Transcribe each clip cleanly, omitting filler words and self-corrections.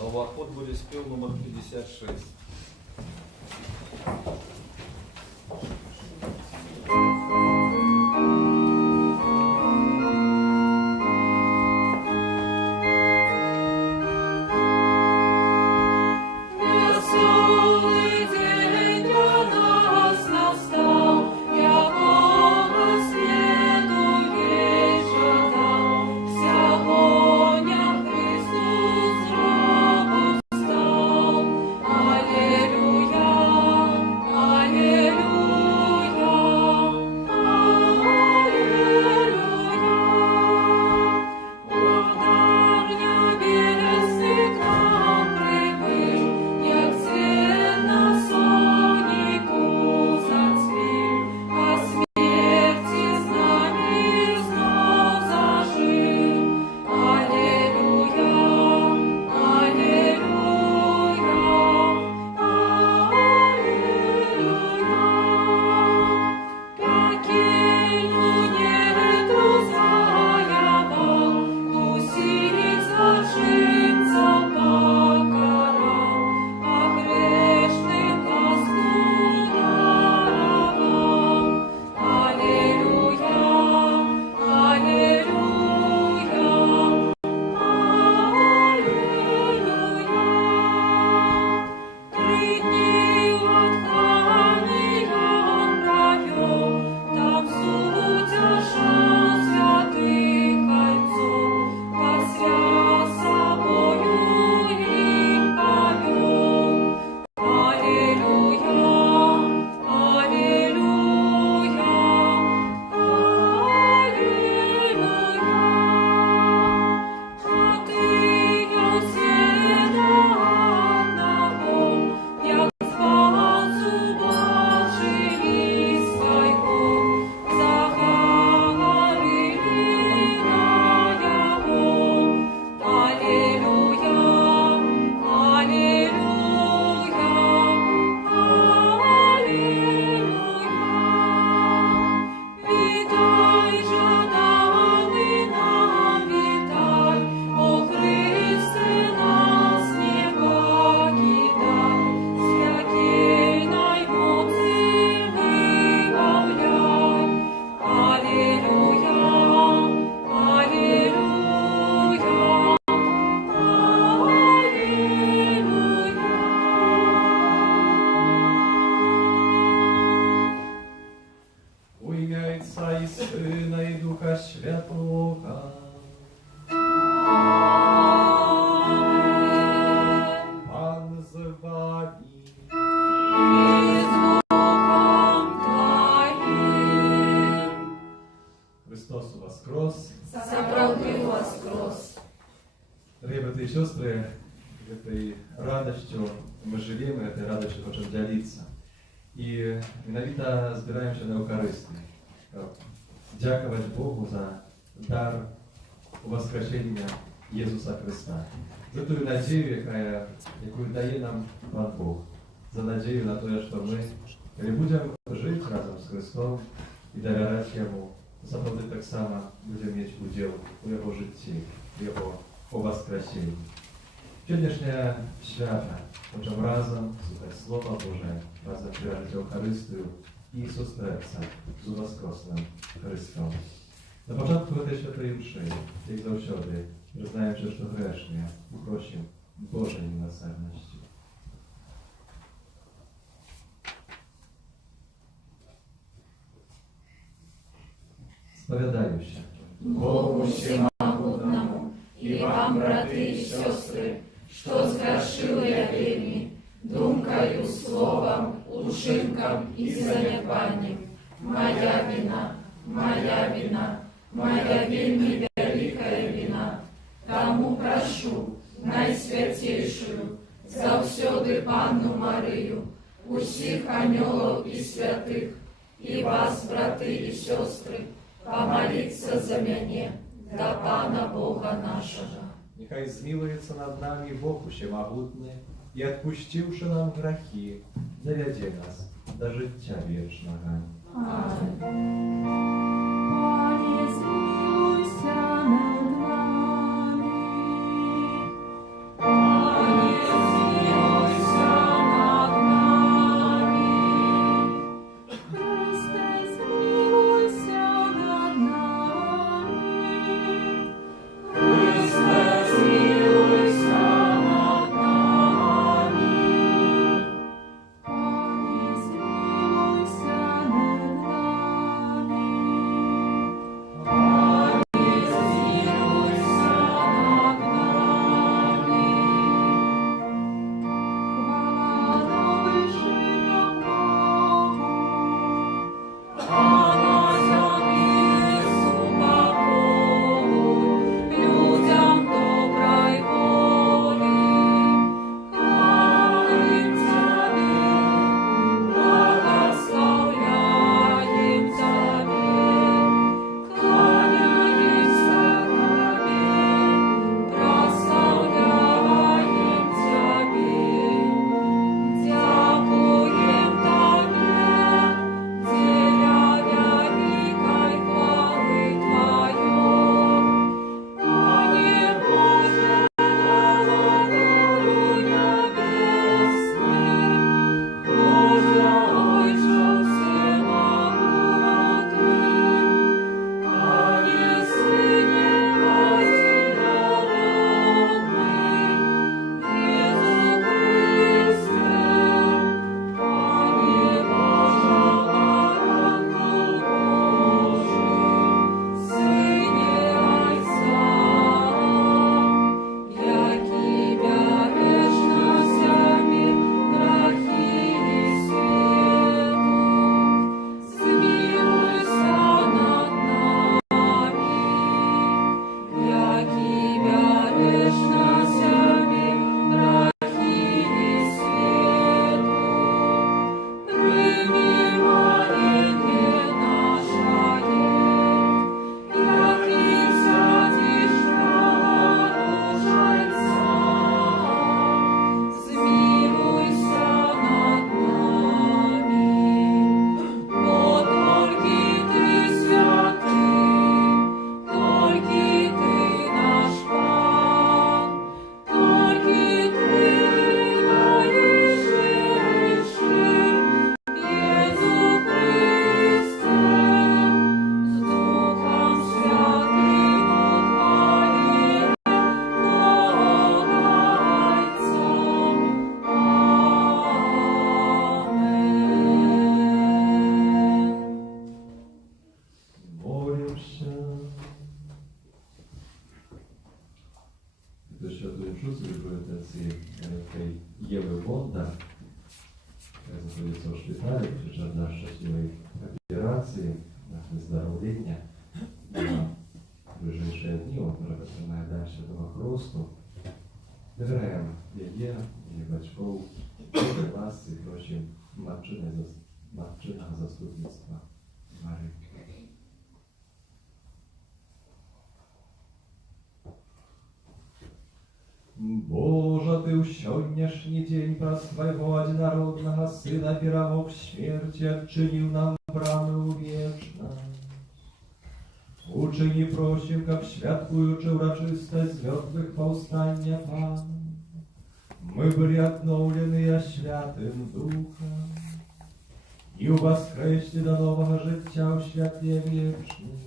Новоход будет спел номер 56. Дорогие братья и сестры, этой радостью мы живем, этой радостью хочем делиться. И менавіта збираємося на Евхаристії. Дякувати Богу за дар воскрешення Єсуса Христа. За ту надію, яку дає нам Пан Бог. За надію на те, що ми будемо жити разом з Христом і довіряти Йому. Завжди так само будемо мати уділ у Його житті, в Його воскресенні. Сьогоднішнє свято хочемо разом слухати Слово Боже, разом прийняти Евхаристію і зустрітися з воскреслим Христом. На початку цієї святої мши, як завжди, признаємося, що грешні, і просимо Божої милосердності. Сповідаюся Богу всемогутному и вам, браты и сестры, что сгрешил я вельми, думкою, словом, ушинком и занепанием. Моя вина, моя вельми великая вина. Тому прошу найсвятейшую, завсёды Панну Марию, усіх анёлов и святых, и вас, браты и сестры, помолиться за мене, до Пана Бога нашого. Нехай змилується над нами Бог Всемогутний, і, відпустивши нам грехи, доведе нас до життя вічного. Амінь. Пане, змилуйся над нами. świętym szóstym reprezentacji tej Jewy Bonda, która znajduje się w szpitalu, życzę dla szczęśliwej operacji, na wyzdrowienia, na ближайшие дни, które починає далі до хрусту. Довіряємо її, її батьків, і вас, і просимо матчинного заступництва Марії. Боже, Ты ў сённяшні дзень праз Твайго адзінароднага Сына перамог смерці, адчыніў нам брамы ў вечнасць. Учыні просім, каб святкуючы ўрачыстасць звёздных паўстання Пана, мы былі адноўленыя Святым Духам і ўваскрэслі да новага жыцця ў святле вечным.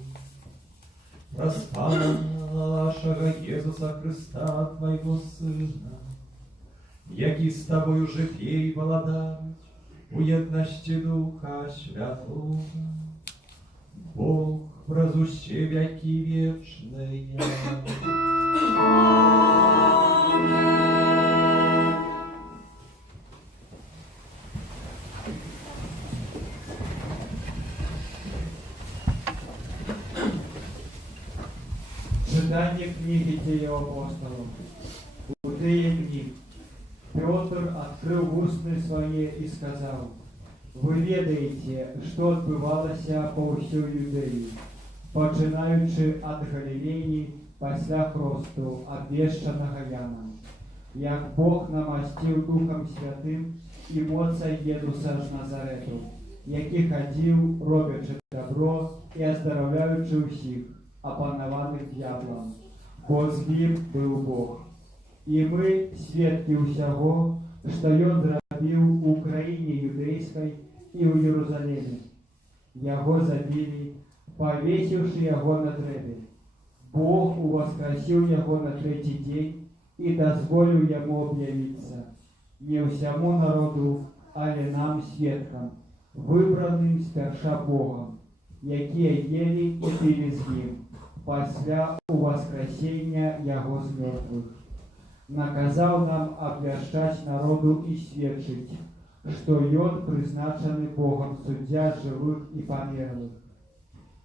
Праз Пана нашага Езуса Христа, Твайго Сына, які з Табою жыве і валадаюць у єдності Духа Святого, Бог праз усе веки вечные. Читание книги Деяний апостолов. У тієї книги Петр открыл устны свои и сказал: «Вы ведаете, что отбывалося по всей Юдеи, починаючи от Галилеи, після хресту, обвещеного Яном, як Бог намастил Духом Святым и моцей Єдуса з Назарету, який ходив, робячи добро и оздоровляючи усіх, опанованих дьяволом, бо з ним был Бог. И мы свідки усього, що Він зробив у країні юдейській і у Єрусалимі. Його забили, повесивши його на древі. Бог воскресил його на третій день і дозволив йому об'явитися не всьому народу, але нам, свідкам, вибраним сперша Богом, які ели і пили з ним, після воскресення його з мертвих. Наказал нам обвящать народу и свідчить, что Он призначений Богом суддя живых и померлых.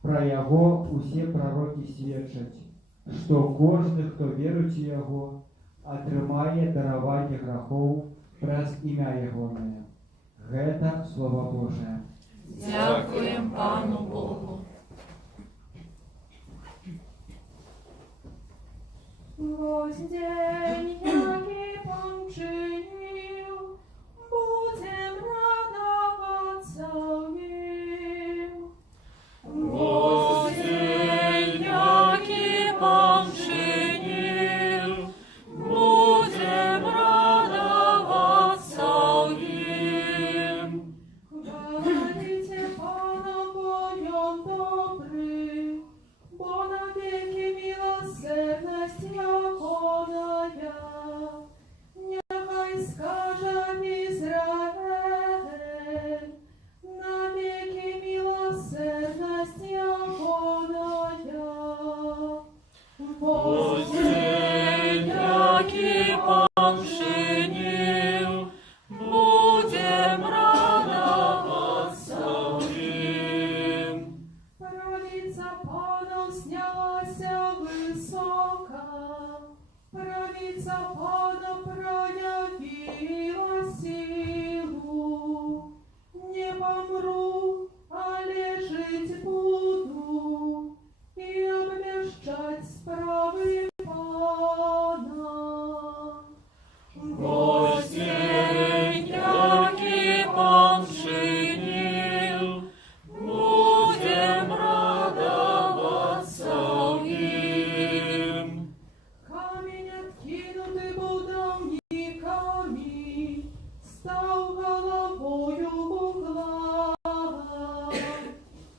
Про Його усе пророки свідчать, что кожний, хто вірує в Його, отримає дарування грехов през ім'я Єгоне. Гэта Слово Божие. Дякуємо Пану Богу. Ось день, який Пан чинив, будем радоваться в нім. Ось день, який Пан чинив, будем радоваться в нім. Хвалите Пана, бо Він добрий, бо навеки милосердность Його. Нехай скаже Ізраїль, навеки милосердность Його. Ось день, який Пан чинив, будем радоваться в нім. Правиця Панов снялася висока, правиця Пана проявила силу. Не помру, але жить буду и обвещать справы Пана. Ось день, який Пан чинив, будем радоваться в нім. Камень откинутый был давниками, стал головою угла.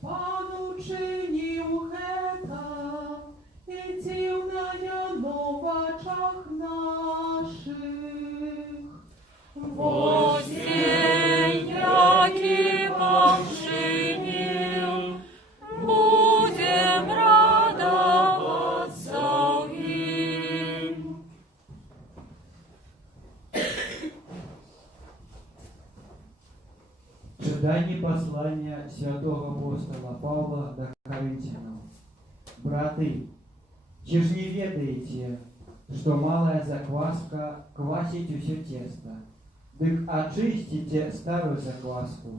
Пан учинив это, и дивная в очах наших. Ось день, який Пан чинив, будем радоваться в нім. Читание послания святого апостола Павла до Коринфянам. Браты, чи ж не ведаете, что малая закваска квасить усё тесто? Дык очистите старую закваску,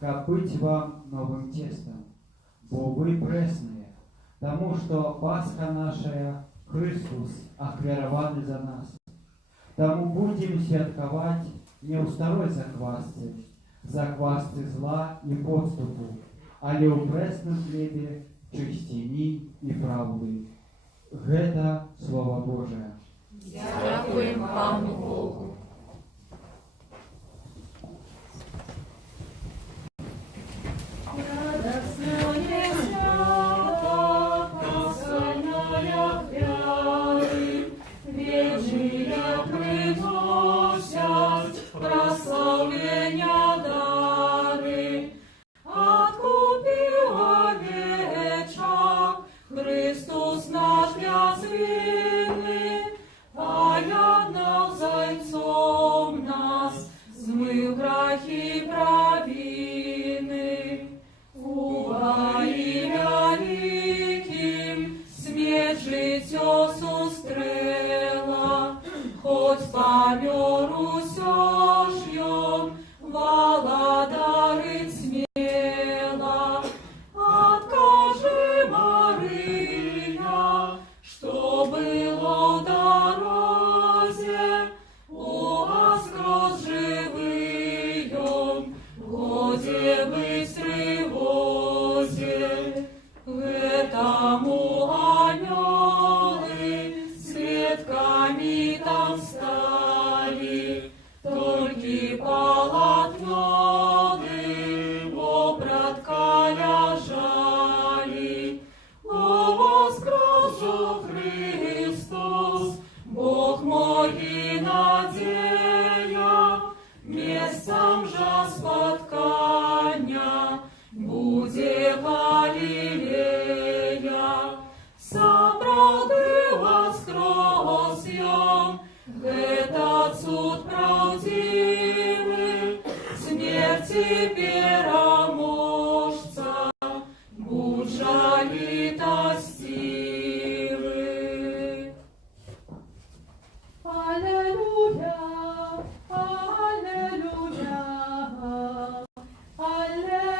как быть вам новым тестом. Бо вы пресные, тому что Пасха наша, Христос, охверованный за нас. Тому будем святковать не у старой заквасцы зла и подступу, але у пресном хлебе чистини и правды. Это Слово Божие. Дякуємо Пану Богу. Радостное свято, пасхальная хвяли, вечеря приносят прославления дары. Откупила веча Христос наш язвины, а я над зайцом нас змыл грехи провины. Во ім'я великим смерть життя сустрела, хоть помер усё жьем, володарить смела. Откажи, Мария, что было в дорозе, у воскрес живыем, годе быть в тревозе. Этому анёлы светками там стали, только полотнёны обратка ляжали. О, воскрес же Христос, Бог мой и надея, местом же споткання буде Галилея. Собрады воскрес я, это суд правдивый, смерти переможца, будь жалитостивый. Аллилуйя, аллилуйя, аллилуйя.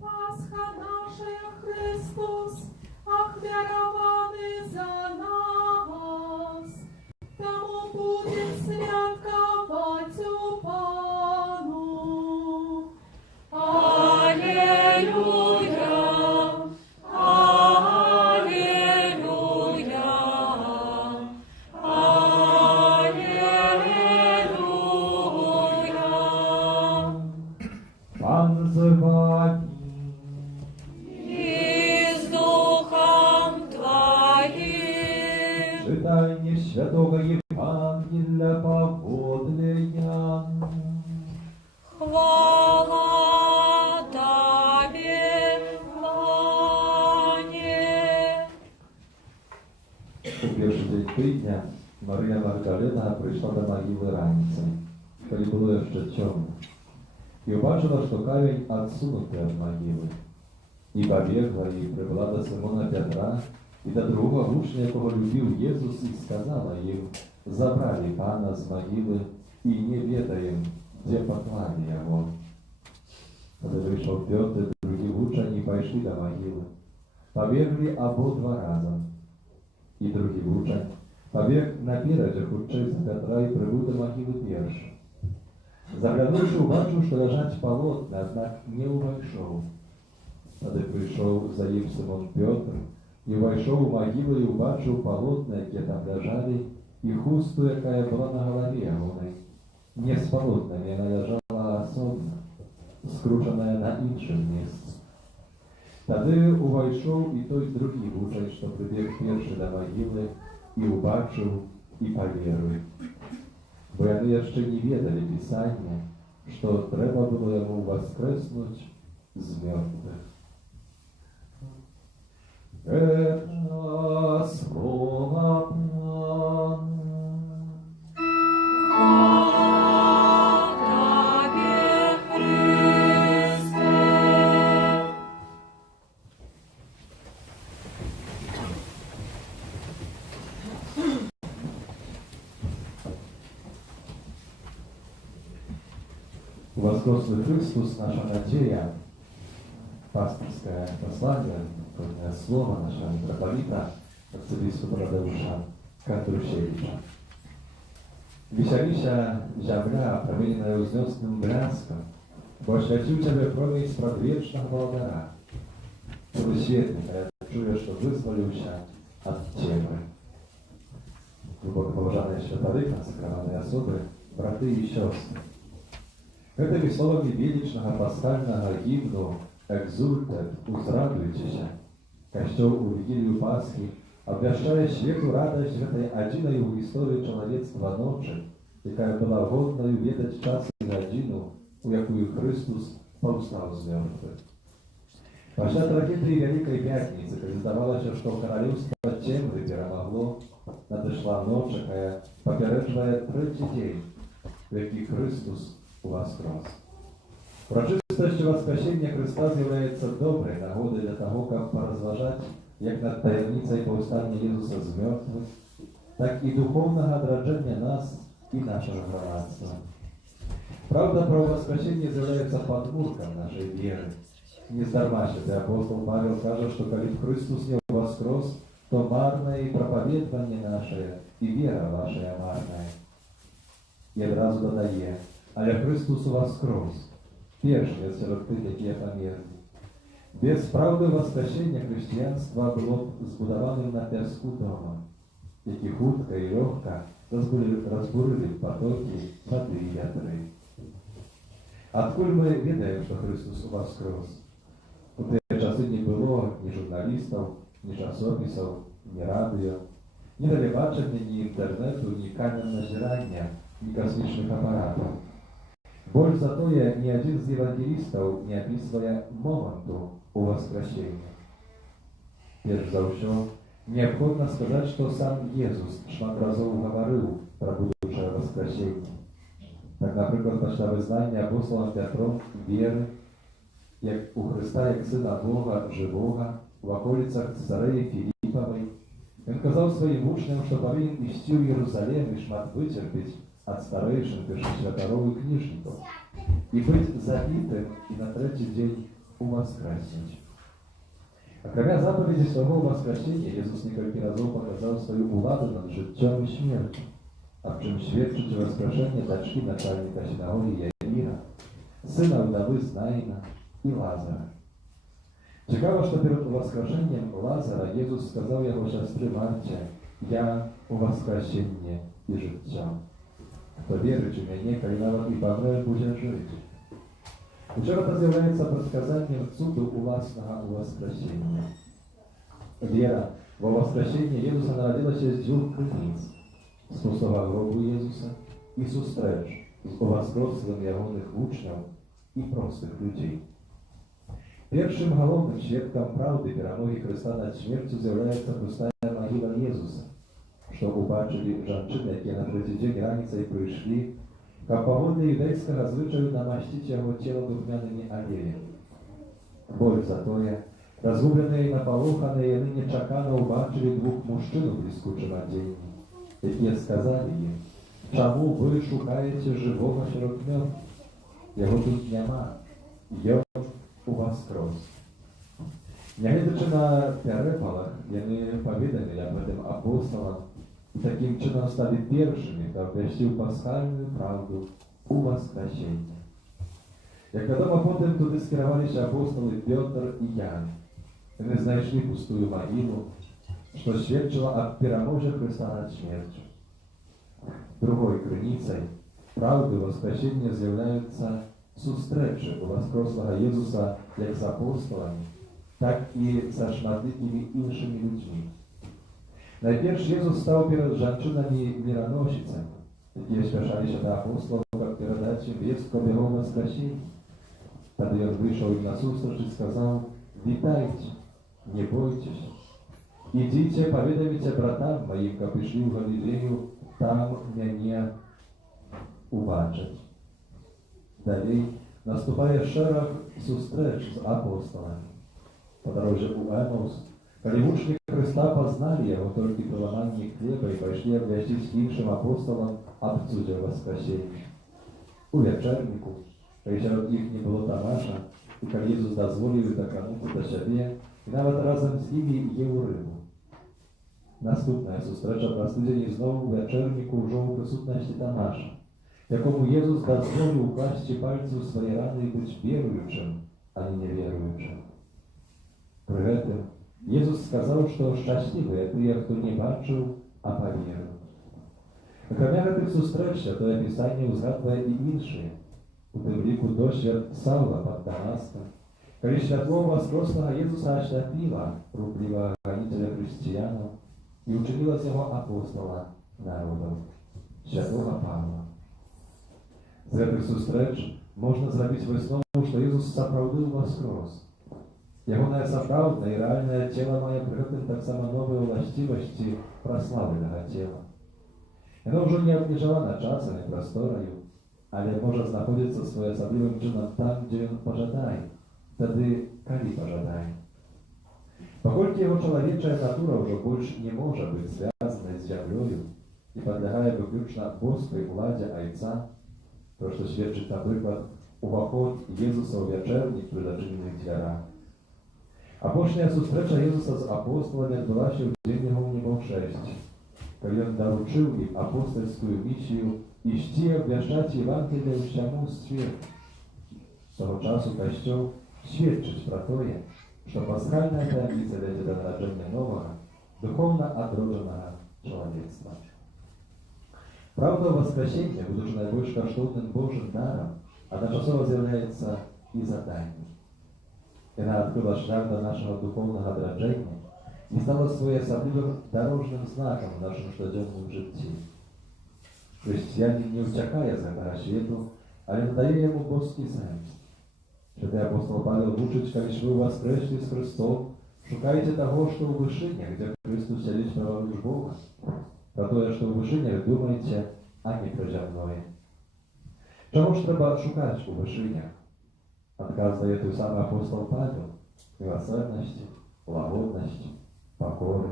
Пасха наша, Христос, охверованный за нас, тому будем святковать у Пану. Аллилуйя, аллилуйя, аллилуйя. Пан з вами. И с Духом Твоим. Читание Святого Евангелия поводле Иоанна. Хвала Тебе, Пане. У перший день тижня Марія Магдалина прийшла до могили раніцей, коли було ще темно, и убачила, что камень отсунутый от могилы. И побегла, и прибыла до Симона Петра, и до другого учня, якого любил Иисус, и сказала им: забрали Пана с могилы, и не ведаем, где поклали его. Когда вышел Петр и другие учени, пошли до могилы. Побегли ободва разом. И другий учень побег напереди худший за Петра и прибув до могилы перший. Заглянувши, убачив, що лежать полотна, однак не увійшов. Тоді прийшов за їм Симон Петр, і войшов у могилу, і убачив полотна, які там лежали, і хусту, яка була на голові Агони. Не з полотнами, вона лежала особно, скручена на іншому місці. Тоді увійшов і той другий учень, що прибіг перший до могили, і убачив, і повірив. Бо вони ще не ведали Писання, что треба было ему воскреснуть с мертвых. Это слово Пана. Тебе, Христе. Воскресный Христос, наша надея, пасторское послание, кодное слово нашего митрополита, арцебископа Радеусza Kantrusewicza. Wisielisia ziemia, promieniona wzniosłym blaskiem, bo oświecił Ciebie promień spradwiecznych Wołodara. To był świetny, jak czujesz, to wyzwolił się od Ciebie. Głęboko położone świętoryka, sakramennej osoby, braty i siostry. Этими словами величного пасхального гимну «Экзультет» «Узрадуйте się», Kościół u Wigilii Paschy obwieszczaje świetłą radość w tej одиной w historii człowiectwa nocy, jaka była godna wiedzieć czas i godzinę, u jaką Chrystus powstał z mертвых. После трагедии Великой Пятницы, когда здавалось, что королевство темры перемогло, надошла ночь, яка попереджає третій день, в який Христос воскрес. Урочистость воскресения Христа з'являється доброй нагодой для того, как поразважать як над таємницею повстання Єзуса з мертвих, так і духовного одродження нас і нашого громадства. Правда про воскресение з'являється подмурком нашей веры. Не здарма, святий апостол Павел каже, що коли Христос не воскрес, то марное и проповедование наше, и вера ваша марная. І одразу додає, але Христос воскрес, перший серед тих, які померли. Без правди воскресення християнства було б збудованим на пяску дома, які хутко і легко розбурили потоки води і вятри. Откуль ми ведаємо, що Христос воскрес? У ті часи не було ні журналістів, ні часописів, ні радіо, ні телебачення, ні інтернету, ні камер назирання, ні космічних апаратів. Больш за тое, ни один з евангелістаў не описывая моменту у воскресения. Перш за ўсё, необходимо сказать, что сам Иисус шмат разоў гаварыў про будущее воскресение. Так, например, пачта вызнання апостолом Петром веры, як у Христа, як Сына Бога живого, в околицах Цезареи Филипповой. Он казал своим учням, что повинен ісці ў Иерусалим и шмат вытерпеть от старейшин, первосвяторов и книжников, и быть забитым и на третий день воскреснуть. А кроме заповеди своего воскресения, Иисус несколько разов показал свою уладу над життем и смертью, а в чем свідчить воскрешение дочки начальника синагоги Яїра, сына вдовы Знаїна и Лазара. Цікаво, что перед воскрешением Лазара Иисус сказал его сестре Марте: «Я у воскресение и життя. Хто вірить у мене, коли навіть і помре, буде жити». Учора це з'являється предсказанням цуду власного воскресення. Віра во воскресення Єзуса народилася з двох криниць: з пустого гробу Єзуса і зустреч з воскреслим ягоних учнів і простих людей. Першим головним свідком правди перемоги Христа над смертю з'являється пустая могила Єзуса, що убачили жанчини, які на третій день раніцею прийшли, как погода юдейского звичаю намастить его тело духмяными олеями. Боль за тое, разгубленные и наполоханные ныне чакано убачили двух мужчин у блискучем одении, які сказали їм: «Чому ви шукаєте живого серед мертвих? Його тут нема, ён воскрес». Нягледзячы на перепалах, яны поведамілі об этом апостолам, и таким чином стали первыми, кто обвящил пасхальную правду у воскресения. Як вядома, потым туды скіраваліся апостолы Петр и Ян. Яны знайшлі пустую могилу, что свідчило об перемозе Христа над смертью. Другой крыніцай правды воскресения з'являються сустрэчы у воскреслого Єзуса як з апостолами, так і са шматлікімі іншымі людьми. Найперш Єзус став перед жанчинами мироносицями, які спішалися до апостолів, як передати передаць ім вестку аб яго воскресенні. Тады ён выйшаў ім насустрач і сказаў: «Вітайце, не бойтесь. Ідзіце, паведаміце братам маім, каб ішлі ў Галілею, там мяне убачаць». Далей наступае шэраг сустрэч з апосталамі. Па дарозе ў Эмаус, калі вучні Хрыста пазналі яго толькі пры ламанні хлеба і пайшлі абвясціць іншым апосталам аб цудзе воскресення. У вячэрніку, калі сярод іх не было Тамаша, і калі Езус дазволіў дакрануцца да сябе, і нават разам з імі еў рыбу. Наступная сустрэча праз тыдзень зноў у вячэрніку ўжо ў прысутнасці Тамаша, якому Езус дазволіў укласці пальцы ў свае раны і быць веруючым, а не неверуючым. Пры гэтым Езус сказаў, што шчаслівыя тыя, хто не бачыў, а паверыў. Акрамя гэтых сустрэч Святое Пісанне ўзгадвае і іншыя, у тым ліку досвед Саўла пад Дамаскам, калі святло воскреслага Езуса ашляпіла руплівага ганіцеля хрысціянаў і учыніла з яго апостала народаў, святога Павла. З гэтых сустрэч можна зрабіць выснову, што Езус сапраўды воскрес. Ягонае сапраўднае і рэальнае цела мае пры гэтым таксама новыя ўласцівасці праслаўленага цела. Яно ўжо не абмежавана часам і прастораю, але можа знаходзіцца своеасаблівым чынам там, дзе ён пажадае, тады, калі пажадае. Паколькі яго чалавечая натура ўжо больш не можа быць звязанай з зямлёю і падлягае выключна боскай уладзе Айца, то, што сведчыць, напрыклад, уваход Езуса ў вячэрнік пры зачыненых дзвярах. Апошняя сустрэча Езуса з апосталамі адбылася ў дзень яго небаўшэсці, калі ён даручыў ім апостальскую місію ісці абвяшчаць Евангелие ўсяму свету. З таго часу Касцёл сведчыць пра тое, што пасхальная таямніца вядзе да нараджэння новага, духоўна адроджанага чалавецтва. Праўда воскресення, будучы найбольш каштоўным Божым дарам, адначасова з'яўляецца і заданнем. Яна адкрыла шлях да нашага духоўнага адраджэння і стала своеасаблівым дарожным знакам у нашым штодзённым жыцці. Хрысціянін не ўцякае з гэтага свету, але надае яму боскі сэнс. Святы апостол Павел вучыць, калі ж вы воскреслі з Хрыстом, шукайце таго, што ў вышынях, дзе Христус сядзіць правалуж Бога. Пра тое, што ў вышынях думайце, а не пра зямное. Чаму ж трэба шукаць у вышынях? Адказ дае той самы апостол Павел: міласэрнасці, лагоднасці, пакоры,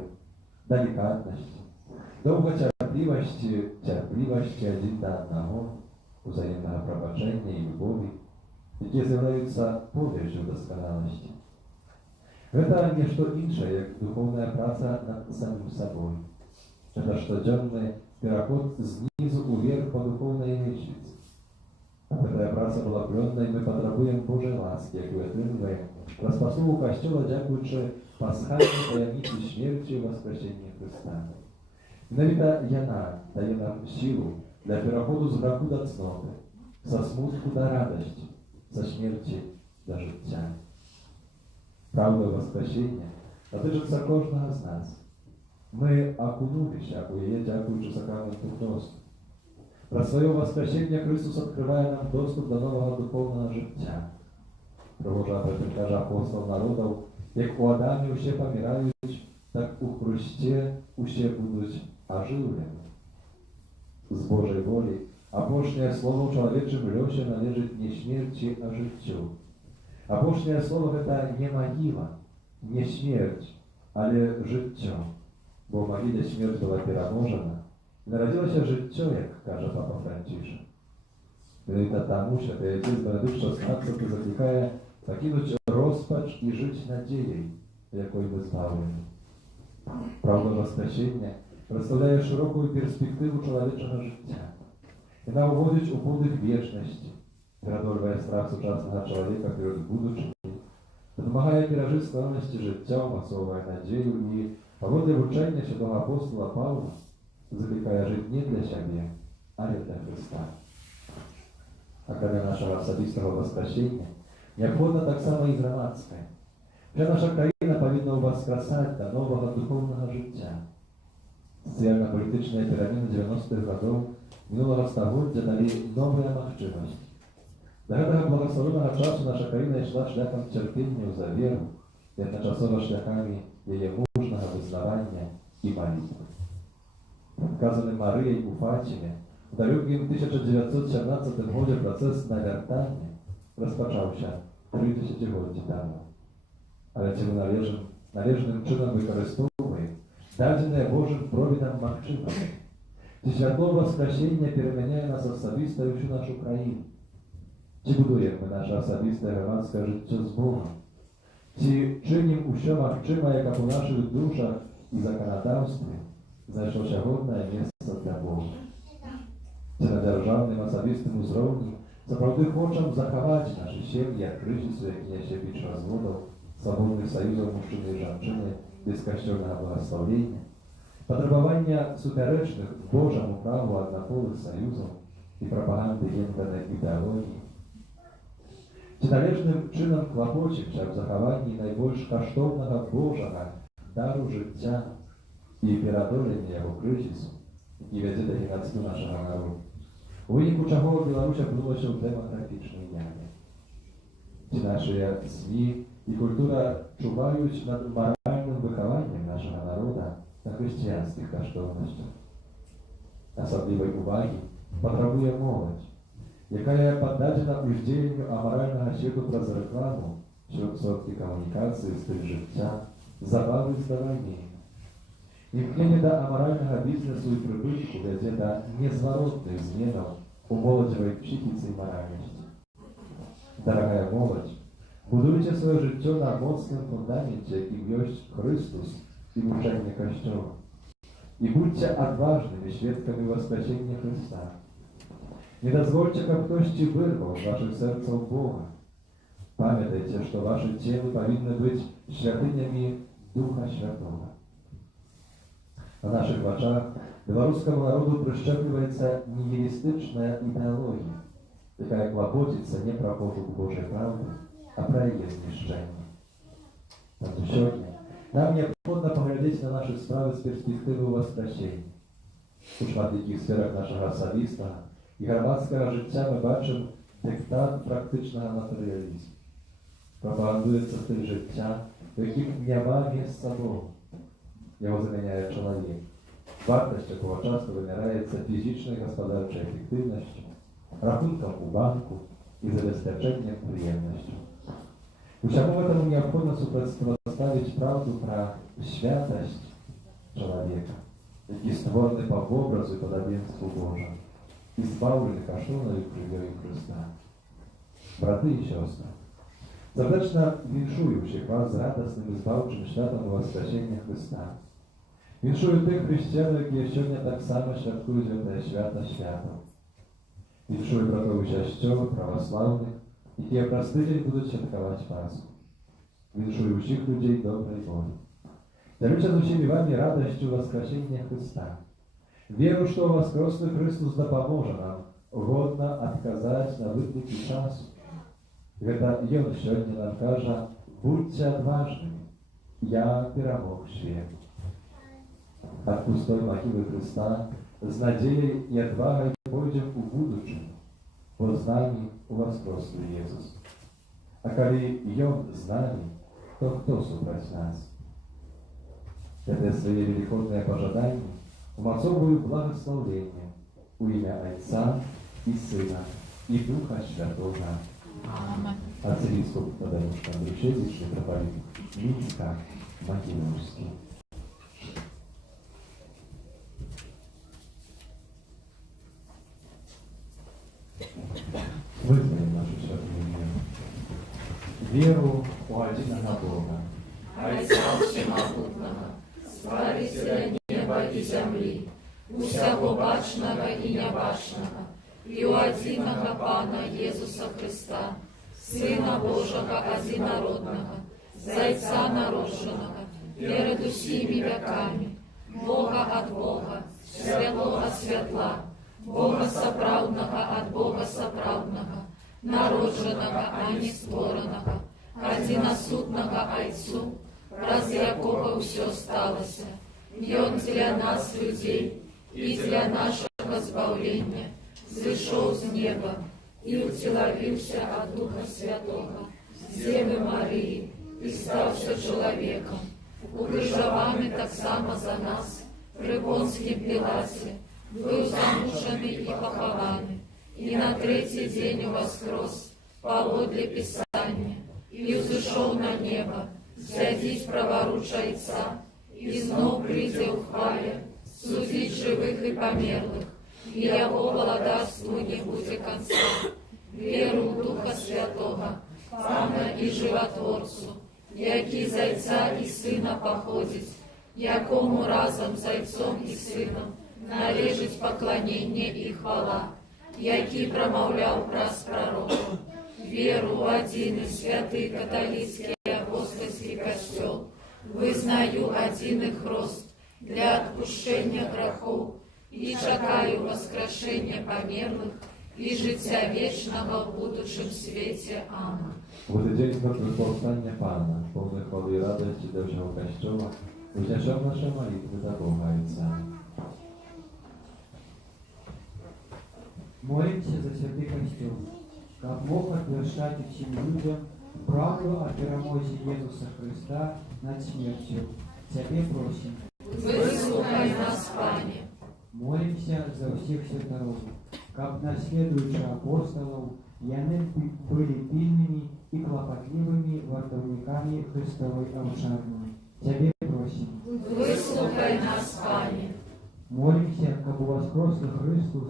далікатнасці, доўгацярплівасці, цярплівасці адзін да аднаго, узаемнага прабачэння і любові, якія з'яўляюцца повяззю дасканаласці. Гэта не што іншае, як духоўная праца над самым сабой. Гэта штодзённы пераход знізу ўверх па духоўнай лесвіцы. Гэтая праца была плённай, мы патрабуем Божай ласкі, якую атрымліваем праз паслугу Касцёла, дзякуючы пасхальнай таямніцы смерці і воскресення Хрыста. Менавіта яна дае нам сілу для пераходу з браку да цноты, са смутку да радасці, са смерці да жыцця. Праўда воскресення датычыцца кожнага з нас. Мы акунуліся у яе дзякуючы сакраменту Хрысту. Праз сваё воскресення Христос адкрывае нам доступ да новага духоўнага жыцця. Прыгожа аб гэтым кажа апостол народаў: як у Адаме ўсе паміраюць, так у Хрысце усе будуць ажыўлены. З Божай волі апошняе слова ў чалавечым лёсе належыць не смерці, а жыццю. Апошняе слова гэта не магіла, не смерць, але жыццё. Бо ў магіле смерць была пераможана, нарадзілася жыццё, як кажа папа Францішак. Менавіта таму святы Отец Бенедыкт XVI заклікае пакінуць роспач і жыць надзеяй, якой мы збаўлены. Праўда воскресення прадстаўляе шырокую перспектыву чалавечага жыцця. Яна ўводзіць у подых вечнасці, перадольвае страх сучаснага чалавека перад будучыняй, дапамагае перажыць складанасці жыцця, умацоўвае надзею і, паводле вучэння святога апостола Паўла, заклікае жыць не для сябе, але для Хрыста. Акрамя нашага асабістага воскресення, неабходна таксама і грамадскае. Вся наша краіна павінна ўваскрасаць да новага духоўнага жыцця. З Сацыяльна-палітычныя перамены 90-х гадоў мінулага стагоддзя далі новыя магчымасці. Да гэтага благословенага часу наша краіна ішла шляхам цярпення за веру і адначасова шляхамі яе мужнага вызнавання і малітвы. Адказаны Марыяй у Фаціме у далёкім 1917 годзе працэс навяртання распачаўся 3000 таму. Але ці мы належным чынам выкарыстоўваем дадзеныя Божым провідам магчымасці? Ці святло васкрасення перамяняе нас асабіста і ўсю нашу краіну? Ці будуем мы наша асабістае грамадскае жыццё з Богам? Ці чынім усё магчымае, каб у нашых душах і заканадаўстве знайшлося годнае месца для Бога? Ці на дзяржаўным асабістым узроўні сапраўды хочам захаваць нашы сем'і ад крызісу, які нясе біч разводаў, свабодных саюзаў мужчыны і жанчыны без касцёльнага благаслаўлення, патрабавання супярэчных Божаму праву аднаполых саюзаў і прапаганды гендэрнай ідэалогіі? Ці належным чынам клапочымся аб захаванні найбольш каштоўнага Божага дару жыцця і пераадоленні яго крызісу, які вядзе да геноциду нашага народу, у выніку чаго Беларусь апынулася ў дэмаграфічнай яме? Ці нашыя СМІ і культура чуваюць над маральным выхаваннем нашага народа на хрысціянскіх каштоўнасцях? Асаблівай увагі патрабуе моладзь, якая паддадзена ўздзеянню амаральнага свету праз рэкламу, сродкі камунікацыі, стыль жыцця, забавы і здаванні. Імкненне да амаральнага бізнесу і прыбытку вядзе да незваротных зменаў у моладзевай псіхіцы і маральнасці. Дарагая моладзь, будуйце сваё жыццё на моцным фундаменце, якім ёсць Хрыстус і вучэнне Касцёла. І будьце адважнымі сведкамі васкрэсення Хрыста. Не дазвольце, каб хтосьці вырваў з вашых сэрцаў Бога. Памятайце, што вашы целы павінны быць святынямі Духа Святога. На нашых вачах беларускаму народу прышчэпліваецца нігілістычная ідэалогія, якая клапоціцца не пра пошук Божай правды, а пра яе знішчэнне. Таму сёння нам неабходна паглядзець на нашы справы з перспектывы васкрасення. У шматлікіх сферах нашага асабістага і грамадскага жыцця мы бачым дыктат практычнага матэрыялізму. Прапагандуецца стыль жыцця, у якім няма месца Богу. Яго замяняе чалавек. Вартасць якога часта вымяраецца фізічнай гаспадарчай эфектыўнасцю, рахункам у банку і забеспячэннем прыемнасцю. Усяму гэтаму неабходна супрацьпаставіць праўду пра святасць чалавека, які створаны па вобразу і падабенству Божа, і збаўлены каштоўнаю крывёю Хрыста. Браты і сёстры, сардэчна віншую ўсіх вас з радасным і збаўчым святам Васкрасення Хрыста. Віншую тых хрысціян, якія сёння таксама святкуюць гэтае свята святаў. Віншую братоў і сясцёр праваслаўных, якія праз тыдзень будуць святкаваць Пасху. Віншую ўсіх людзей добрай волі. Дзялюся з усімі вамі радасцю Васкрасення Хрыста. Веру, што воскресны Христос дапаможа нам годна адказаць на выклікі часу. Гэта Ён сёння нам кажа: будьце адважнымі, я перамог свет. Ад пустой магілы Хрыста з надзеяй і адвагай пойдзем у будучыню, бо з намі воскресны Езус. А калі Ён з намі, то хто супраць нас? Гэтыя свае велікодныя пажаданні умацоўваю благословление у імя Отца і Сына і Духа Святого. Арцебіскуп Таданюшка Андрушевич, митрополит Минска, Могилевский. Вызнаем нашу святую веру у единого Бога, Отца Всемогутного, Створителя неба и земли, усяго бачного и небачного, и у единого Пана Иисуса Христа, Сына Божьего одинородного, Зайца народженного, перед усими веками, Бога от Бога, святого от светла, Бога соправдного от Бога соправдного, народженного, а не створенного, одиносудного Отцу, раз якого все сталося, и Он для нас, людей, и для нашего збавления, зышел с неба и утеловился от Духа Святого, с Девы Марии, и стався человеком, укрыжованный так само за нас, при Понскім Пилате, был замучений и похованный, и на третий день воскрес, поводле Писания, и взошел на небо, глядеть праворуч Отца, и знов придя в хвале, судить живых и померлых, и Его владарству не будет конца. Веру в Духа Святого, Пана и Животворцу, який з Отця і Сина походить, якому разом з Отцом і Сином належить поклонение и хвала, який промовляв праз пророков. Веру в один и святый католический апостольский костел, вызнаю один их рост для отпущения грехов и чекаю воскрешения померлых и життя вечного в будущем свете. Amen. W ten dzień zmartwychwstania Pana, pełny chwały i radości do wziął Kościoła, wzniesiemy nasze modlitwy za Boga Ojca. Молимся за святый костел, как Бог отвершать всем людям правду о перемозе Иисуса Христа над смертью. Тебе просим. Выслухай нас, Пане. Молимся за всех святоров, как наследующих апостолов, яны были пильными и клопотливыми вартовниками Христовой обшарни. Тебе просим. Выслухай нас, Пане. Молимся, как воскреслый Христос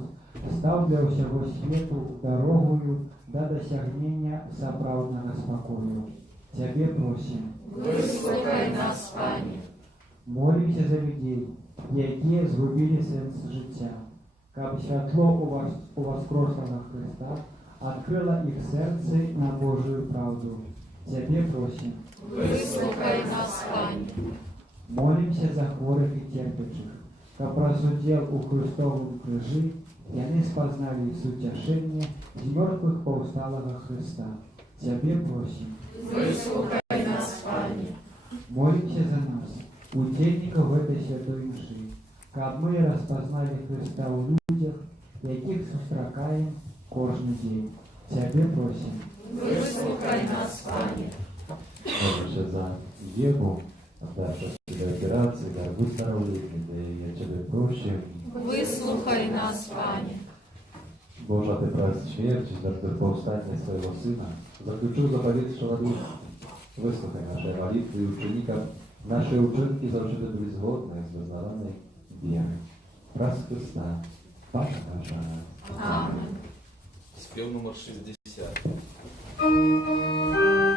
став для всего свету дорогою до досягнения соправдного спокою. Тебе просим. Выслухай нас, Пане. Молимся за людей, які згубили сенс життя, как святло у воскресного Христа открыло их сердце на Божию правду. Тебе просим. Выслухай нас, Пане. Молимся за хворых и терпящих, как просудил у Христовом крижі, яны спознали сутяшение з мертвых повсталого Христа. Тебе просим. Выслухай нас, Пане. Молимся за нас, удельников этой святой мши, как мы распознали Христа у людях, яких сустракаем кожный день. Тебе просим. Выслухай нас, Пане. Modlę się za Jego, za wszystkie operacje, za wyzdrowienie, ja Ciebie proszę. Выслухай нас, Пане. Boże, Ty przez śmierć i zmartwychwstanie swojego Syna zaключил заповедь Шаладуха. Wysłuchaj nasze modlitwy i uczynnika, nasze uczynki zawsze były zgodne z wyznawanej wiary. Przez Chrysta, Pana nasza. Amen. Спев номер 60. Аллилуйя.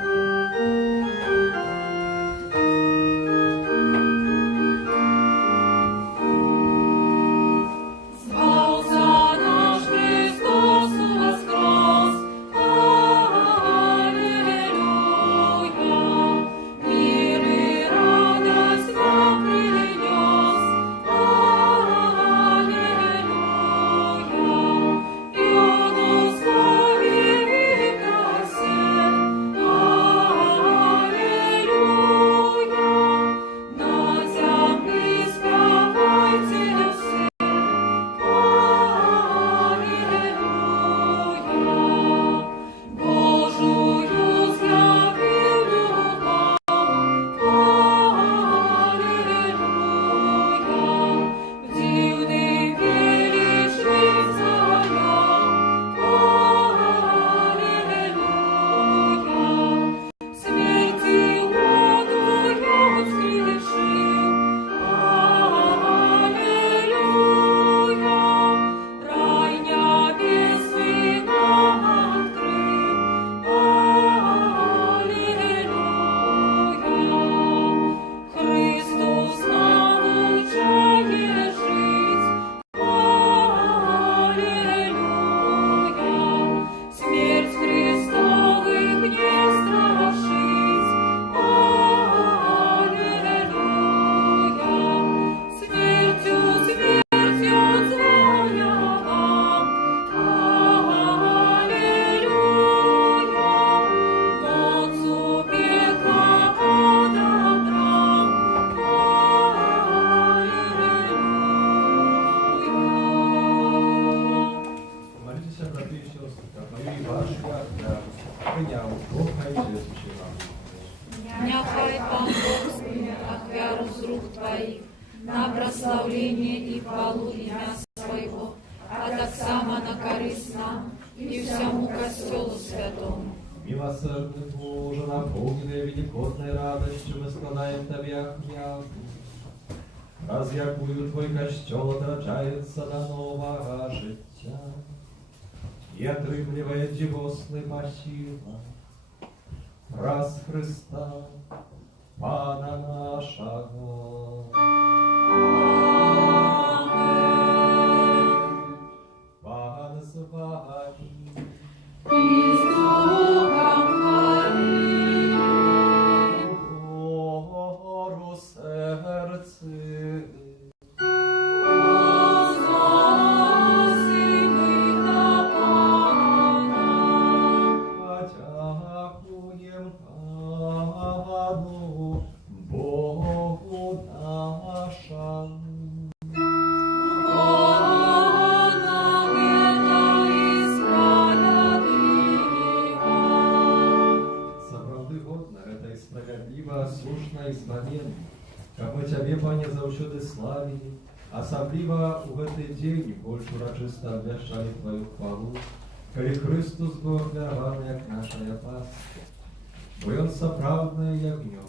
хвалу ім'я Своего, а так само на користь нам и всему костелу святому. Милосердный Боже, наполненный великодной радостью, мы складаем Тебе хвалу. Раз якую Твой костел отрачается до нового життя, и отрымливает дивосный посила, раз Христа, Пана нашего. Пан з вами. И с Духом Твоим. Гору серце. Подякуєм Пану Богу нашому. Сапраўды годна, гэта і справядліва, слушна і знаменно, каб мы Цябе, Пане, заўсёды славілі, асабліва ў гэты дзень больш урачыста абвяшчалі Тваю хвалу, калі Христус быў ахвяраваны як нашая Пасха. Бо Ён сапраўднае ягнё,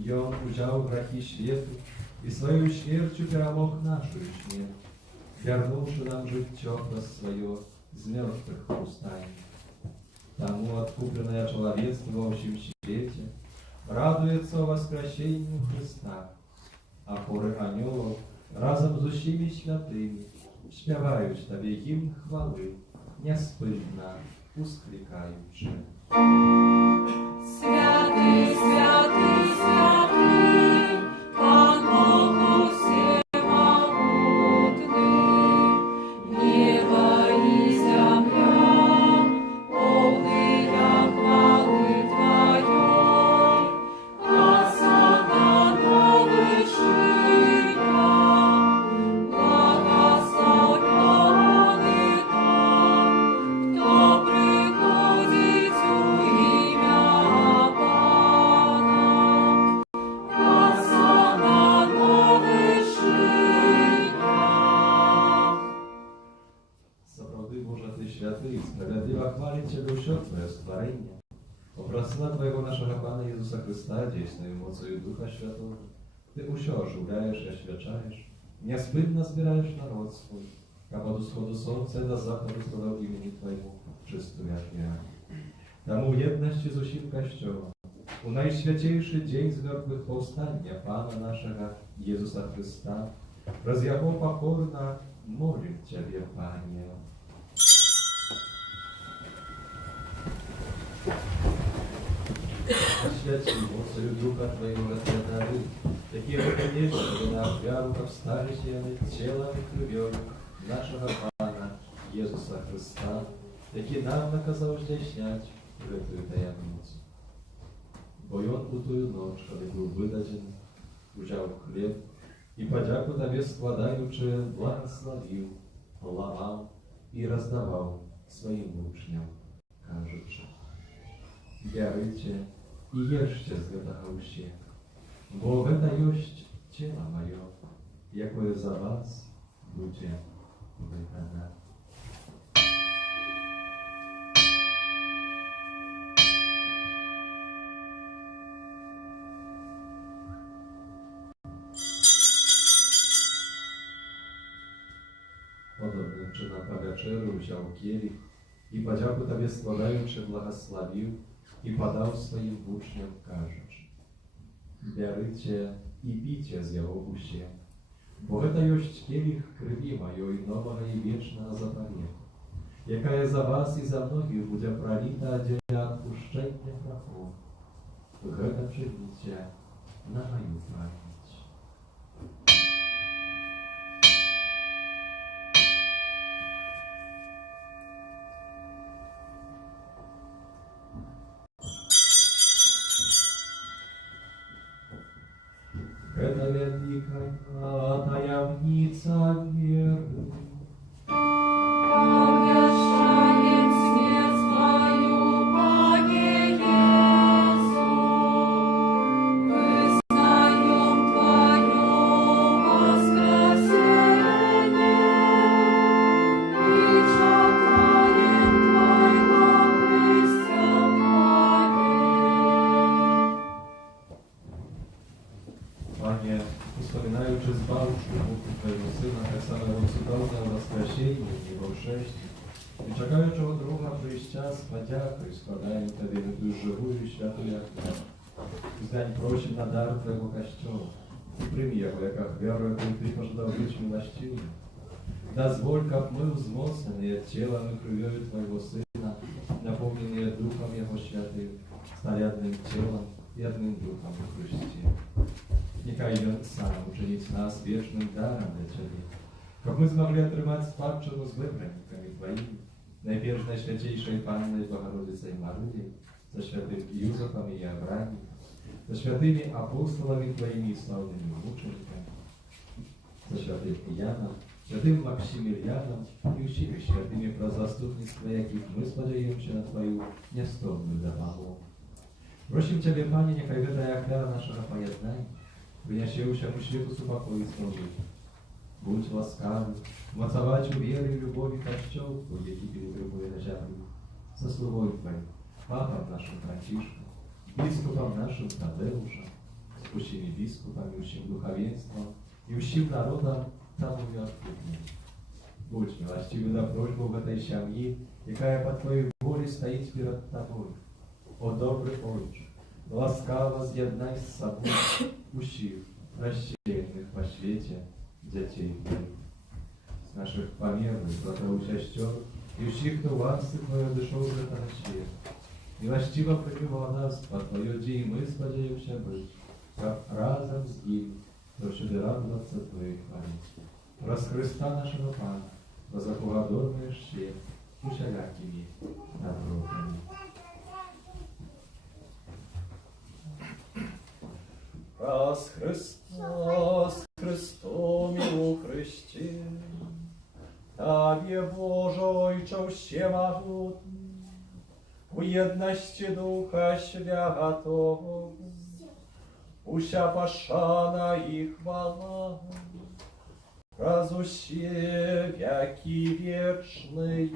Ён узяў грахі свету і сваёю смерцю перамог нашую смерць, вярнуўшы нам жыццё праз сваё з мёртвых устань. Таму откупленное чалавецтва ва ўсім свеце радуецца ў васкрасенню Христа, а хоры анёлаў разам з усімі святымі спяваюць Табе гімн хвалы, няспынна усклікаючы. Святый, святый, святый, Пан Бог всемогутный, небо и земля, полная хвалы Твоей, осанна на вышинах, благословенный тот, кто приходит у имя Пана. Осанна на вышинах. Сапраўды, Божа, Ты святы, справядліва хваліць Цябе ўсё Твоё стварэнне. Попросила Твоего нашего Пана Иисуса Христа, действенною моцею Духа Святого, Ты усё оживляешь и освячаешь, неспынно збираешь народ свой, как от усходу сонця до заходу складав імені Твоєму чистую ахвяру. Тому в єдності з усім Костьолом, у найсвятейший день з мертвих повстання Пана нашого Єсуса Христа, раз Його покорно молим Тебе, Пане. Освяти моцею Духа Твоего те дары, такие бесконечные на ахвяру, как стали сеяны телом и кровью нашего Пана Иисуса Христа, який нам наказав здійснять гэтую таємницю. Бо Ён у тую ноч, коли був видадений, узяв хліб і подяку Тобі складаючи, благословив, ламав і роздавав своїм учням, кажучи: «Бярыце і ешце з гэтага ўсе, бо гэта ёсць цела маё, якое за вас будзе выканана». Podobnym czynem po wieczeru wziął kielich i podziałku Tobie składający błogosławił i podał swoim uczniom, кажучи: «Бярыце i picie z jego usie, bo гэта ёсць kielich krwi mojej nowego i wiecznego zapowiedzi, jaka jest za was i za mnogich będzie prolita dla odpuszczenia grzechów. Гэта czynicie na moją pamięć». Это великая таямница веры. Обвящаем смерть Твою, Пане Иисус, вызнаем Твое воскресение cudowne воскресіння і волшебстві, і чекаючого друга прийща з подякою складаємо тобі ту живу і святу яку. Здань просим на дар Твоего Костела, и прими его, как верою Ты пожелал быть милостивым. Дозволь, как мы взмоцненные телом и кровью Твоего Сына, наполненные Духом Его Святым, стали одним телом и одним Духом в Христе. Нехай Он сам учинить нас вечным даром для Тебя, как мы смогли отрывать спадщину с выбранниками Твоими, наиперш Найсвятейшей Панной Богородицей Марии, со святым Юзефом и Авраамом, со святыми апостолами Твоими и славными мучениками, со святым Яном, святым Максимилианом и всеми святыми про заступництво, яких мы сподіваємося на Твою нестовную допомогу. Просим Тебе, Пане, нехай витая офяра нашего поєднання, виняще всему світу супокоїть новий. Будь ласкавый, моцовать у вере и любови Костел, у який перетребує на землю, со слугой Твоим, Папам нашим Францишком, Біскупом нашим Тадеушем, с усіми біскупами, усім духовенством и усім народом тому и откупным. Будь милостивый на просьбу в этой семьи, якая по Твоей воле стоит перед Тобой. О добрый Отче, ласкаво з'єднай с собой усіх рассеянных по свете детей Твоих, с наших померлых, братов и сестер, и всех, кто ласты Твою дышал в этом свете. Милостиво прибывал нас по Твое день, мы сподеемся быть, как разом с ним, то всюди радоваться Твоей хвале. Раз Христа нашего Пана, возакугадорные все, усялякими добротами. Раз Христос Христом и у Христе, Табе Божойче всемогутный, у едности Духа Святого, уся пошана и хвала, раз усе веки вечные.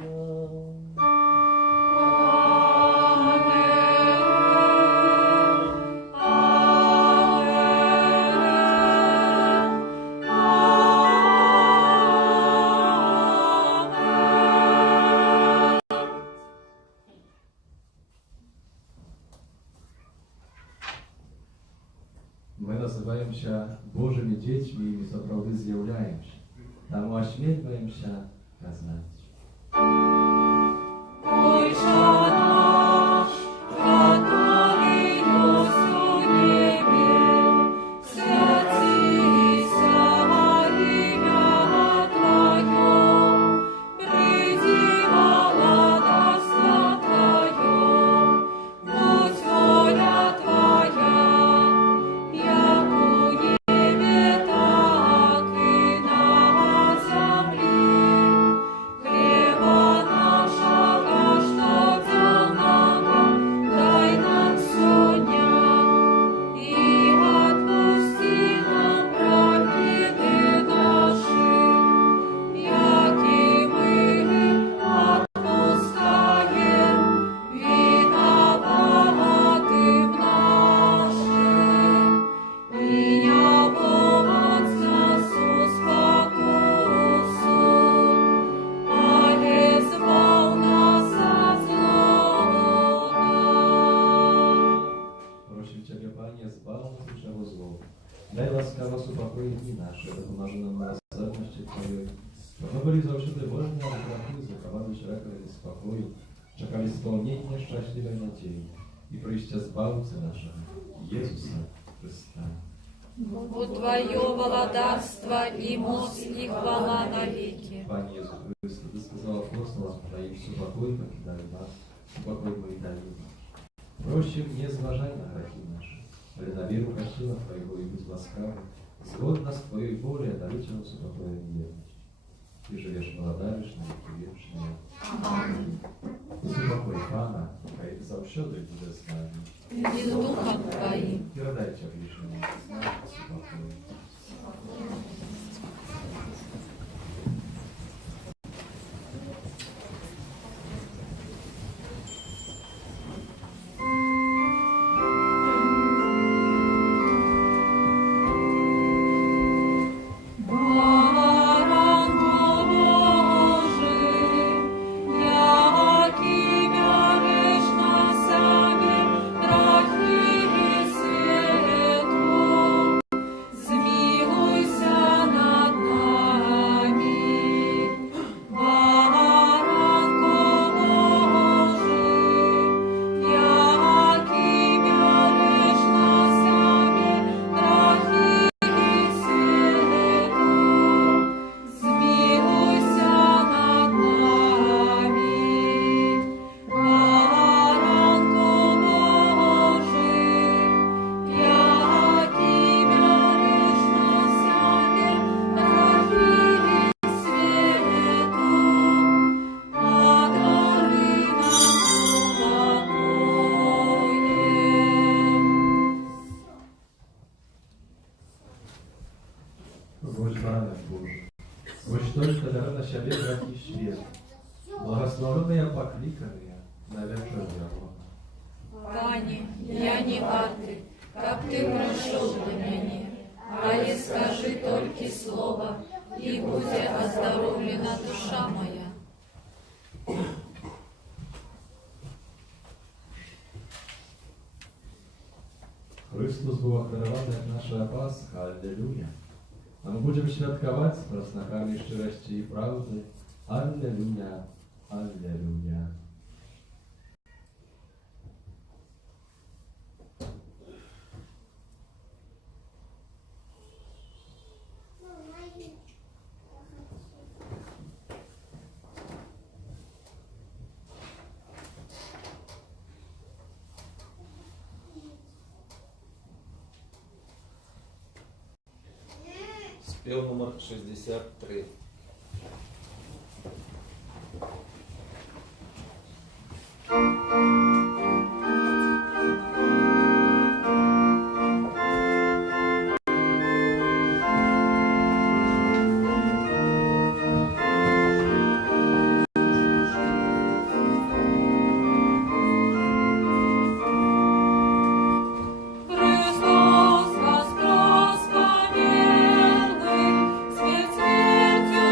Мы называемся Божьими детьми и сапраўды з'яўляемся. Таму осмельваемся казаць. Отче наш, который есть у небе, святится имя Твое, приди владарство Твое, будь воля Твоя, як у небе, так и на земле. Хлеба нашего штоденного дай нам сегодня, и отпусти нам провины наши, яки мы отпускаем виноватым нашим. И не вводь нас в спокусу, але избавь нас от злого. Просим Тебя, Пане, збав нас від всього злого. Дай ласкаво супокої дні наші, допоможи нам милосердності Твоєї. Щоб ми були завжди вольні, а не заховали широко спокою, чекали сповнення щасливої надії і прийшття збавця нашого, Єсуса Христа. Будь Твое владарство и мощь и хвала навеки. Пане Иисус Христос, Ты сказал апостолам Твоим, супокой покидаю вас, супокой мой даю вам. Просим, не зважай на грехи наши, але на веру Костела Твоего и будь ласкавым, згодно с Твоей волей дарить нам супокой и верность. Ты живешь молодаешь на веки вечные. Аминь. Супокой Пана, хай завсёды буде з нами. И с Духом Твоим. І радайте обличчям знак супокою. Баран бярэ на сябе грэхі свет. Благословеныя пакліканыя на вячэр яго. Пане, я не варты, каб ты прыйшоў да мяне, але скажы толькі слова, і будзе аздароўлена душа моя. Христос быў ахвяраваны як наша Пасха, аллилуйя. А мы будзем святкаваць з празнакамі шчырасці і праўды. Аллилуйя, аллилуйя. Спев номер 63. Христос воскрес помилуй, свет смертью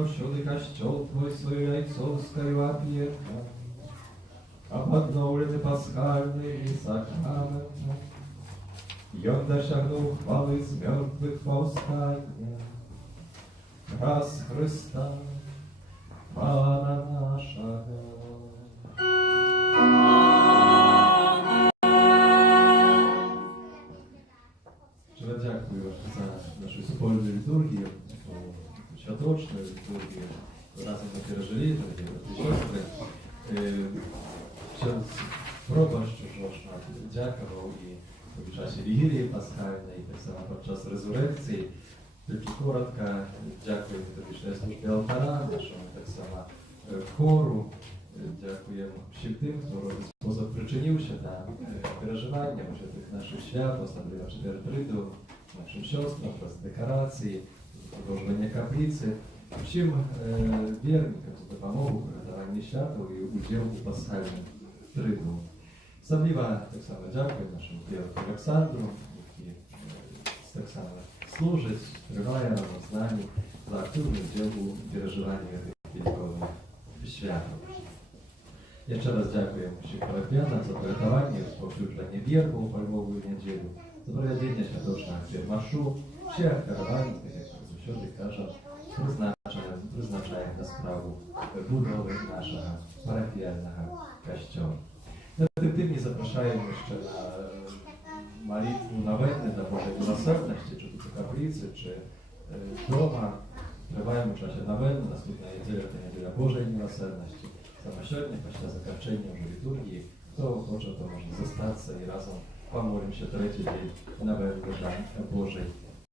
завсёды костёл Твой свою яйцовскую опека, обновлены пасхальные сакраментом. И он досягнул хвалы из мертвых восстания, раз Христа, Пана нашего. Щиро дякую за нашу спільну літургію, святочну літургію. Разом ми пережили, дорогі брати і сестри. Ksiądz proboszcz Żoszna dziękował i w czasie Wigilii Paschalnej, tak samo podczas rezurekcji. Tylko krótko dziękuję liturgicznej służbie altara, naszemu tak samo choru. Dziękuję wszystkim, którzy w sposób przyczynił się do przeżywania tych naszych świat, особливо Четвертриду, naszym siostrom, przez dekoracje, złożenie kaplicy. Всім вірникам за допомогу при даванні святу і уділ у пасхальному триду. Особливо так само дякую нашому клірику Олександру, який так само служить, триває на знанні за активний уділ у переживанні великого свята. Я ще раз дякую всім парафіянам за приготування і розповсюдження вірку у Пальмову неділю, за проведення святочного фірмашу, ще караванів, як завжди кажу, призначає на справу будови нашого парафіального костьола. На тим запрошуємо ще на молитву новенни до Божої милосердності, чи тут у каплиці, чи вдома. Триваємо в часі новенни, наступна неділя – це неділя Божої милосердності. Саме сьогодні, після закінчення вже літургії, хто хоче, то може зостатися і разом помолимося третій день новенни до Божої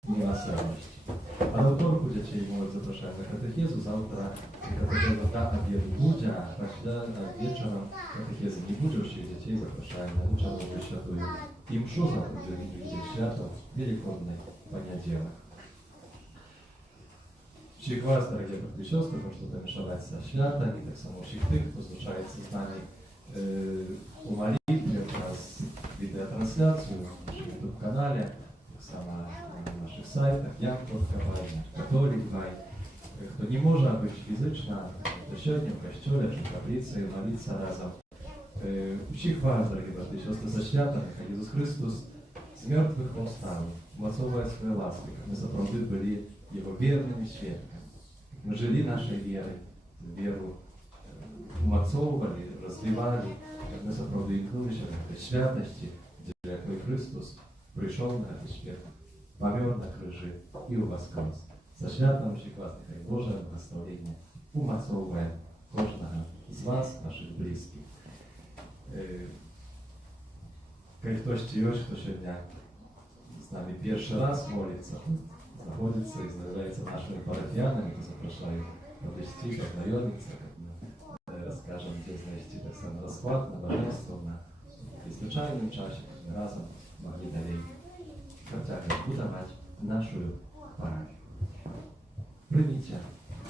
милосердности. А на вторку детей мы запрошаем на катехезу. Завтра катехеза до обеда будет, а когда вечером катехеза не будет, всех детей запрошаем на вечерную святую имшу завтра для людей святов Великодный понедельник. Всех вас, дорогие братья и сестры, можете помешать со святами, так само всех тех, кто случается с нами у молитве, у нас видеотрансляцию на нашем YouTube-канале, так само на наших сайтах, Янков.Кавай, Католик.Вай. Хто не може бути фізично, то сьогодні в костьолі чи в каплиці молитися разом. Всіх вас, дорогі брати і сестри, за свято, нехай Ісус Христос з мертвих восстав, умацовує свої ласки, як ми заправді були Його вірними свідками. Ми жили нашою вірою, віру умацовували, розвивали, як ми заправді імкнулися в цій святості, для якої Христос прийшов на цей світ, помер на крижі і воскрес. За святом всіх вас, нехай Боже благословення умацовує кожного з вас, наших близьких. Коли хтось є, хто сьогодні з нами перший раз молиться, знаходиться і з'являється нашими парафіянами, то запрошую подойти, познайомитися, як ми розкажемо, де знайти так само розклад на божество, на звичайному часі, ми разом могли далі хоча б будувати нашу парафію. Прийміть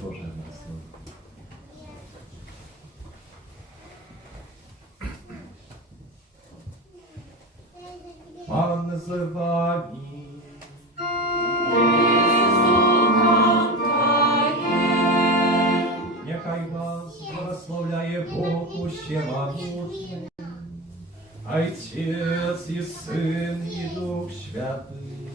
Боже благословення. Пан з вами. Нехай вас благословляє Бог Всемогутній, Отець і Син і Дух Святий.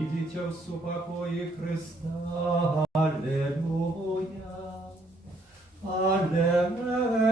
Ідіть в супокої Христа. Аллилуйя. Аллилуйя.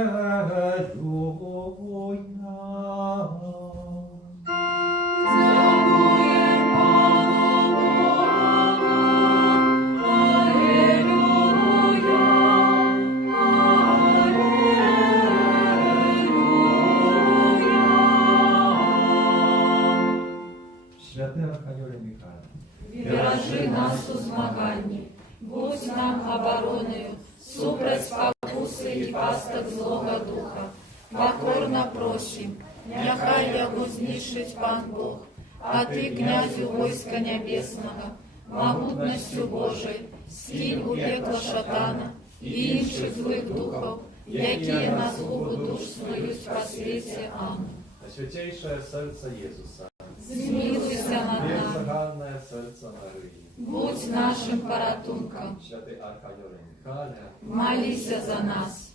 Святий Архангеле Михайле, Бережи нас у змаганні, будь нам обороною, супроть спокуси і пасток злого духа. Покорно просим, нехай його знищить пан Бог, а ти, князю войска небесного, могутностью Божией, скинь у пекла шатана і інших злих духов, які на згубу душ свою по світі. Амінь. Святейшее сердце Иисуса, Змилуйся над нами. бездоганное серця Марії, будь нашим порятунком. святий Архангеле Михайле, Молися за нас.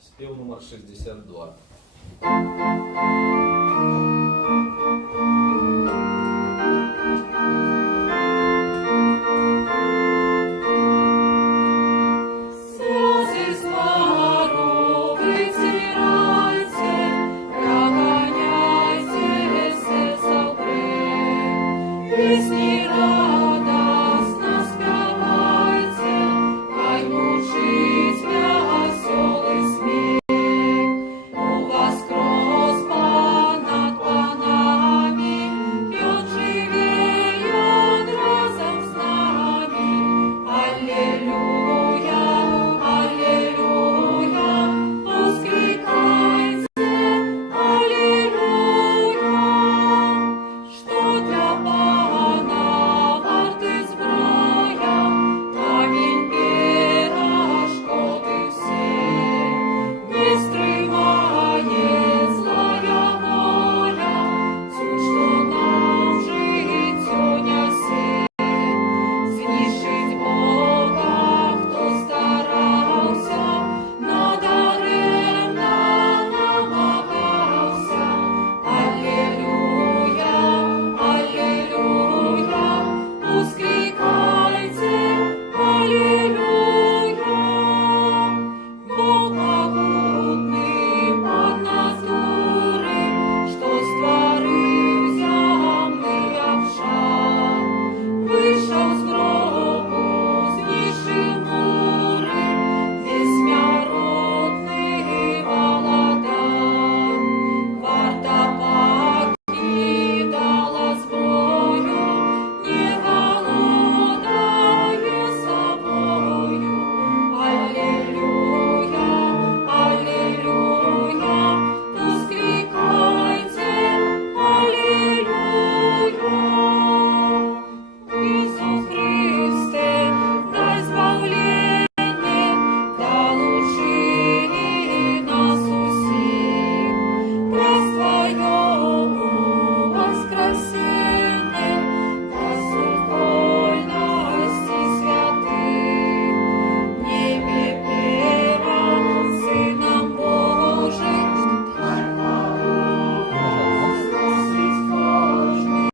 Спів номер 62. Сльози з двору витирайте, проганяйте серця в бред, пісні